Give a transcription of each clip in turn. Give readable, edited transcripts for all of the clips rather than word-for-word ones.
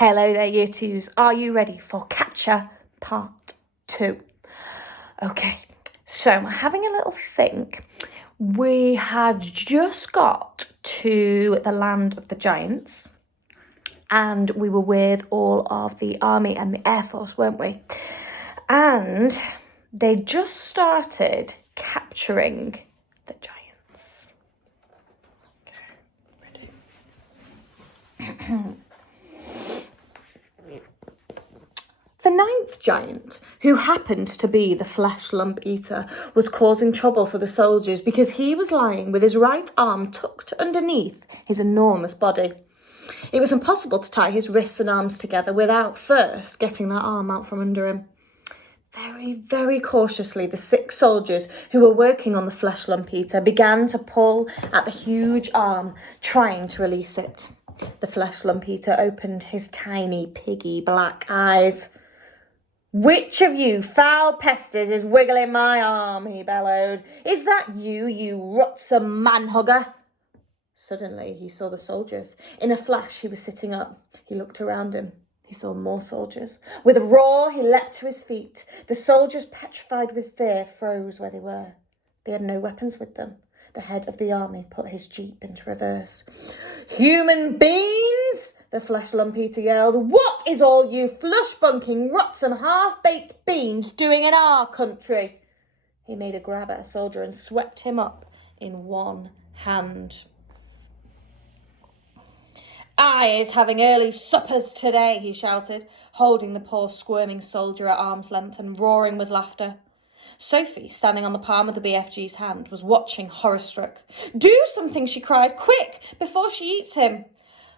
Hello there, Year 2s. Are you ready for Capture Part 2? Okay, so having a little think. We had just got to the land of the giants and we were with all of the army and the air force, weren't we? And they just started capturing the giants. Okay, ready? The ninth giant, who happened to be the flesh lump eater, was causing trouble for the soldiers because he was lying with his right arm tucked underneath his enormous body. It was impossible to tie his wrists and arms together without first getting that arm out from under him. Very, very cautiously, the 6 soldiers who were working on the flesh lump eater began to pull at the huge arm, trying to release it. The flesh lump eater opened his tiny, piggy black eyes. "Which of you foul pesters is wiggling my arm?" he bellowed. "Is that you, you rotsome man-hugger?" Suddenly, he saw the soldiers. In a flash, he was sitting up. He looked around him. He saw more soldiers. With a roar, he leapt to his feet. The soldiers, petrified with fear, froze where they were. They had no weapons with them. The head of the army put his jeep into reverse. "Human beings!" the flesh lump eater yelled. "What is all you flush-bunking, rotsome, half-baked beans doing in our country?" He made a grab at a soldier and swept him up in one hand. "I is having early suppers today," he shouted, holding the poor squirming soldier at arm's length and roaring with laughter. Sophie, standing on the palm of the BFG's hand, was watching horror-struck. "Do something," she cried, "quick, before she eats him."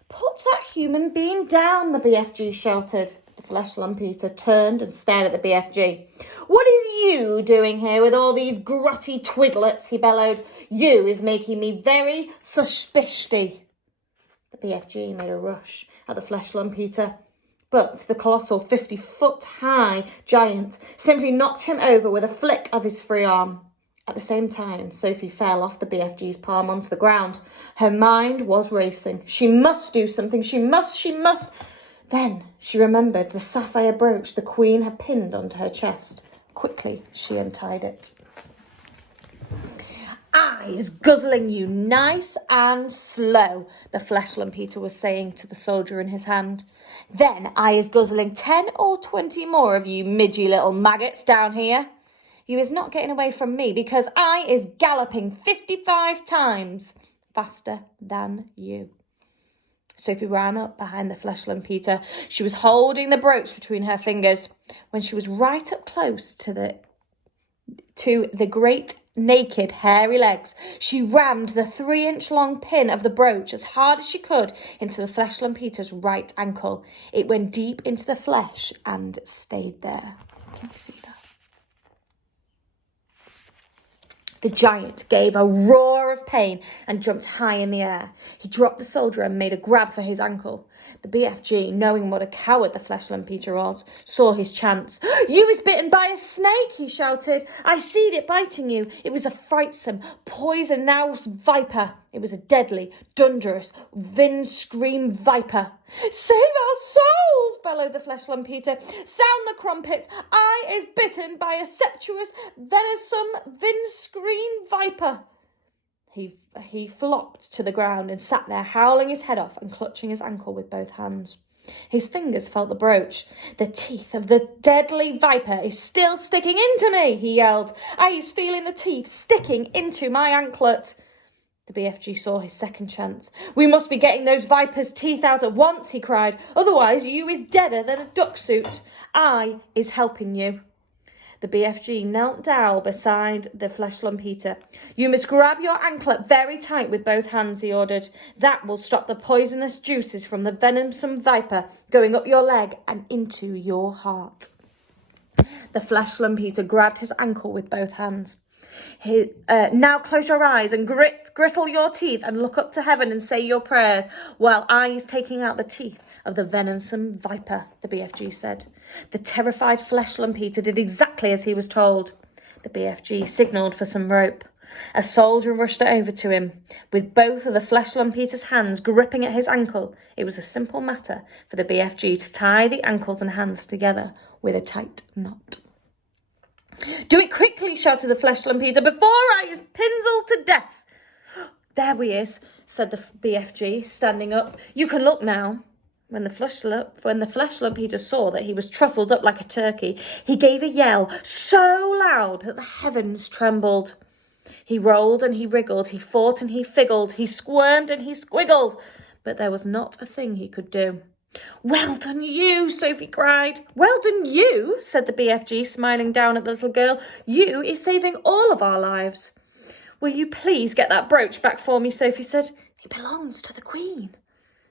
"Put that human being down," the BFG shouted. The flesh lump eater turned and stared at the BFG. "What is you doing here with all these grotty twiddlets?" he bellowed. "You is making me very suspicious." The BFG made a rush at the flesh lump eater, but the colossal 50-foot-high giant simply knocked him over with a flick of his free arm. At the same time, Sophie fell off the BFG's palm onto the ground. Her mind was racing. She must do something. She must. Then she remembered the sapphire brooch the Queen had pinned onto her chest. Quickly, she untied it. "I is guzzling you nice and slow," the flesh lump eater was saying to the soldier in his hand. "Then I is guzzling 10 or 20 more of you midgy little maggots down here. You is not getting away from me because I is galloping 55 times faster than you." Sophie ran up behind the flesh lump eater. She was holding the brooch between her fingers. When she was right up close to the great naked hairy legs, she rammed the 3-inch long pin of the brooch as hard as she could into the flesh lump eater's right ankle. It went deep into the flesh and stayed there. Can you see that? The giant gave a roar of pain and jumped high in the air. He dropped the soldier and made a grab for his ankle. The BFG, knowing what a coward the flesh lump eater was, saw his chance. "You was bitten by a snake," he shouted. "I seed it biting you. It was a frightsome, poisonous viper. It was a deadly, dunderous, vin-scream viper." "Save our souls," bellowed the flesh lump eater. "Sound the crumpets. I is bitten by a septuous, venison, vin-scream viper." He flopped to the ground and sat there, howling his head off and clutching his ankle with both hands. His fingers felt the brooch. "The teeth of the deadly viper is still sticking into me," he yelled. "I is feeling the teeth sticking into my anklet." The BFG saw his second chance. "We must be getting those viper's teeth out at once," he cried. "Otherwise you is deader than a duck suit. I is helping you." The BFG knelt down beside the flesh lump eater. "You must grab your anklet very tight with both hands," he ordered. "That will stop the poisonous juices from the vennomous viper going up your leg and into your heart." The flesh lump eater grabbed his ankle with both hands. "Now close your eyes and grittle your teeth and look up to heaven and say your prayers while I is taking out the teeth of the venison viper," the BFG said. The terrified flesh lump eater did exactly as he was told. The BFG signalled for some rope. A soldier rushed over to him, with both of the Flesh Lump-Eater's hands gripping at his ankle. It was a simple matter for the BFG to tie the ankles and hands together with a tight knot. "Do it quickly," shouted the Flesh Lump-Eater, "before I is pinseled to death." "There we is," said the BFG, standing up. "You can look now." When the Flesh Lump-Eater saw that he was trussed up like a turkey, he gave a yell so loud that the heavens trembled. He rolled and he wriggled, he fought and he figgled, he squirmed and he squiggled, but there was not a thing he could do. "Well done you," Sophie cried. "Well done you," said the BFG, smiling down at the little girl. "You is saving all of our lives." "Will you please get that brooch back for me?" Sophie said. "It belongs to the Queen."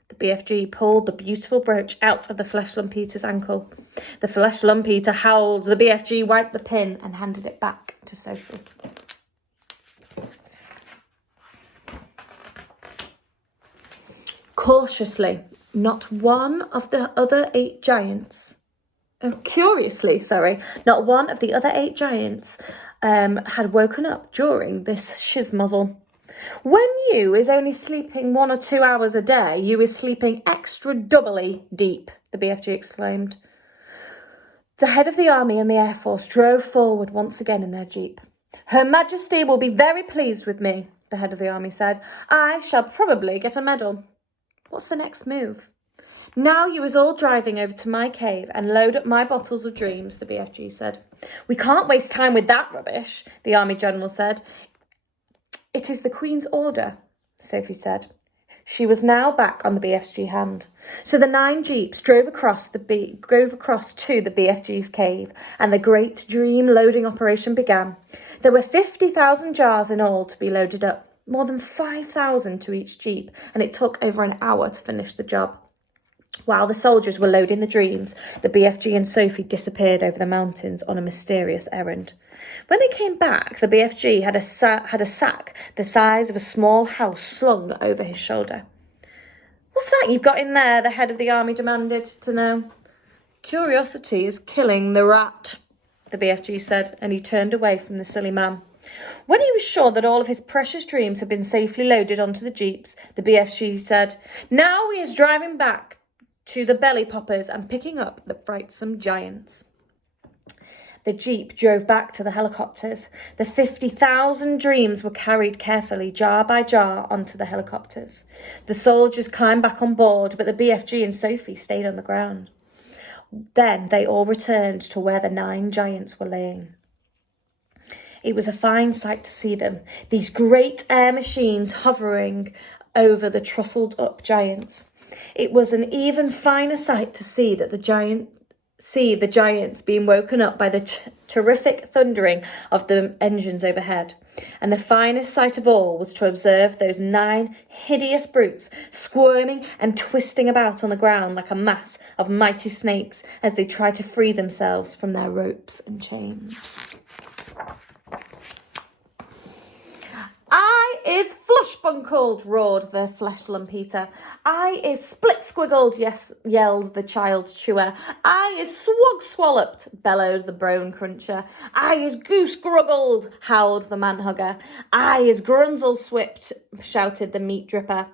The BFG pulled the beautiful brooch out of the Flesh Lump-Eater's ankle. The Flesh Lump-Eater howled. The BFG wiped the pin and handed it back to Sophie. Curiously, not one of the other 8 giants had woken up during this shizmuzzle. "When you is only sleeping 1 or 2 hours a day, you is sleeping extra doubly deep," the BFG exclaimed. The head of the army and the Air Force drove forward once again in their jeep. "Her Majesty will be very pleased with me," the head of the army said. "I shall probably get a medal." "What's the next move?" "Now you is all driving over to my cave and load up my bottles of dreams," the BFG said. "We can't waste time with that rubbish," the army general said. "It is the Queen's order," Sophie said. She was now back on the BFG hand. So the 9 jeeps drove across to the BFG's cave, and the great dream loading operation began. There were 50,000 jars in all to be loaded up, more than 5,000 to each jeep, and it took over an hour to finish the job. While the soldiers were loading the dreams, the BFG and Sophie disappeared over the mountains on a mysterious errand. When they came back, the BFG had a sack the size of a small house slung over his shoulder. "What's that you've got in there?" the head of the army demanded to know. "Curiosity is killing the rat," the BFG said, and he turned away from the silly man. When he was sure that all of his precious dreams had been safely loaded onto the jeeps, the BFG said, "Now he is driving back to the belly poppers and picking up the frightsome giants." The jeep drove back to the helicopters. The 50,000 dreams were carried carefully, jar by jar, onto the helicopters. The soldiers climbed back on board, but the BFG and Sophie stayed on the ground. Then they all returned to where the 9 giants were laying. It was a fine sight to see them, these great air machines hovering over the trussed-up giants. It was an even finer sight to see the giants being woken up by the terrific thundering of the engines overhead. And the finest sight of all was to observe those 9 hideous brutes squirming and twisting about on the ground like a mass of mighty snakes as they tried to free themselves from their ropes and chains. "I is flush-bunkled," roared the Flesh Lump-Eater. "I is split-squiggled," yelled the child chewer. "I is swog-swalloped," bellowed the bone cruncher. "I is goose-gruggled," howled the man-hugger. "I is grunzel-swipped," shouted the meat-dripper.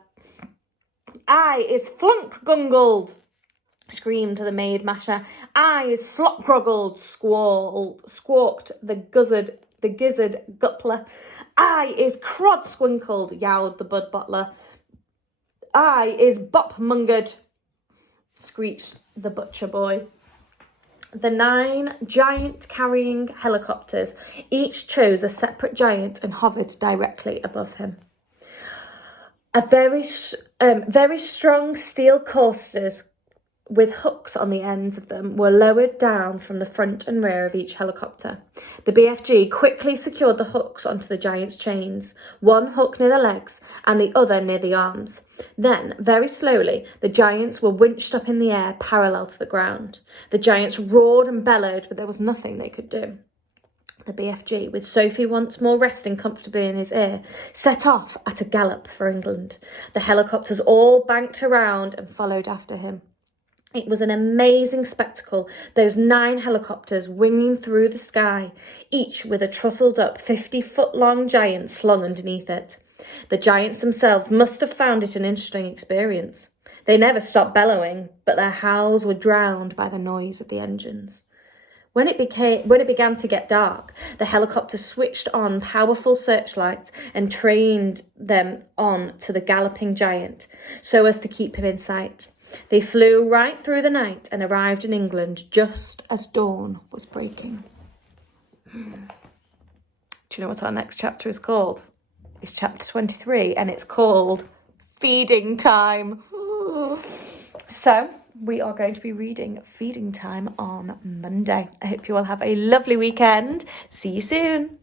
"I is flunk-gungled," screamed the maid-masher. "I is slop-groggled," squawked the gizzard guppler. "I is crod-squinkled," yowled the bud bottler. "I is bop-mungered," screeched the butcher boy. The 9 giant-carrying helicopters each chose a separate giant and hovered directly above him. Very strong steel coasters with hooks on the ends of them were lowered down from the front and rear of each helicopter. The BFG quickly secured the hooks onto the giant's chains, one hook near the legs and the other near the arms. Then, very slowly, the giants were winched up in the air parallel to the ground. The giants roared and bellowed, but there was nothing they could do. The BFG, with Sophie once more resting comfortably in his ear, set off at a gallop for England. The helicopters all banked around and followed after him. It was an amazing spectacle, those 9 helicopters winging through the sky, each with a trussed up 50-foot-long giant slung underneath it. The giants themselves must have found it an interesting experience. They never stopped bellowing, but their howls were drowned by the noise of the engines. When it began to get dark, the helicopter switched on powerful searchlights and trained them on to the galloping giant, so as to keep him in sight. They flew right through the night and arrived in England just as dawn was breaking. Do you know what our next chapter is called? It's chapter 23, and it's called Feeding Time. So we are going to be reading Feeding Time on Monday. I hope you all have a lovely weekend. See you soon.